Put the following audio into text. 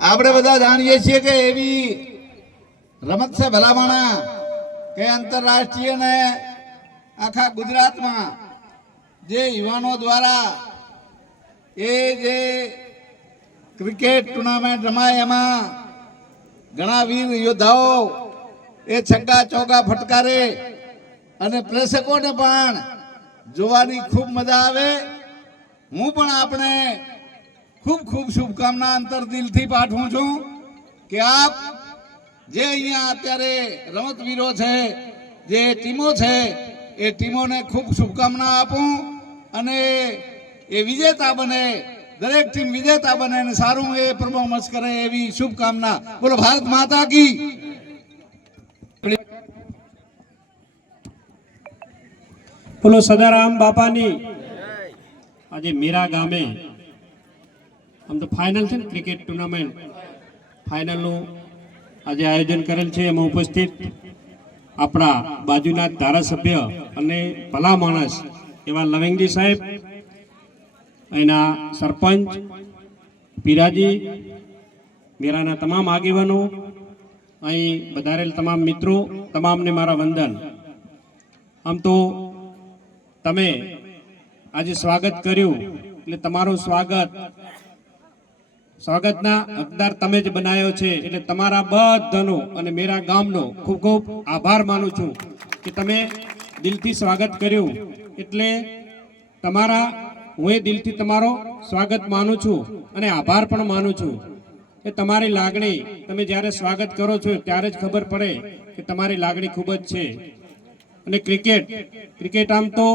આપણે બધા જાણીએ છીએ કે એવી રમત છે ભલામણા કે આંતરરાષ્ટ્રીય ને આખા ગુજરાતમાં જે યુવાનો દ્વારા એ જે ક્રિકેટ ટુર્નામેન્ટ રમાય એમાં ઘણા વીર યોદ્ધાઓ એ છગ્ગા ચોગા ફટકારે અને પ્રેક્ષકોને પણ જોવાની ખૂબ મજા આવે. હું પણ આપણે ખૂબ ખૂબ શુભકામના અંતર દિલથી પાઠવું છું કે આપ જે અહીંયા અત્યારે રમતવીરો છે, જે ટીમો છે, એ ટીમોને ખૂબ શુભકામના આપું અને એ વિજેતા બને, દરેક ટીમ વિજેતા બને અને સારું એ પરફોર્મન્સ કરે એવી શુભકામના. બોલો, ભારત માતા કી. બોલો, સદારામ બાપાની. આજે મીરા ગામે આમ તો ફાઇનલ છે ને ક્રિકેટ ટુર્નામેન્ટ ફાઇનલનું આજે આયોજન કરેલ છે, એમાં ઉપસ્થિત આપણા બાજુના ધારાસભ્ય અને ભલા માણસ એવા લવિંગજી સાહેબ, એના સરપંચ પીરાજી, મેરાના તમામ આગેવાનો, અહીં વધારેલ તમામ મિત્રો, તમામને મારા વંદન. આમ તો તમે આજે સ્વાગત કર્યું, એટલે તમારું સ્વાગત સ્વાગતના હકદાર તમે જ બનાવ્યો છે. એટલે તમારા બધાનો અને મેરા ગામનો ખૂબ ખૂબ આભાર માનું છું કે તમે દિલથી સ્વાગત કર્યું. એટલે તમારા, હું એ દિલથી તમારો સ્વાગત માનું છું અને આભાર પણ માનું છું કે તમારી લાગણી તમે જ્યારે સ્વાગત કરો છો ત્યારે જ ખબર પડે કે તમારી લાગણી ખૂબ જ છે. અને ક્રિકેટ ક્રિકેટ આમ તો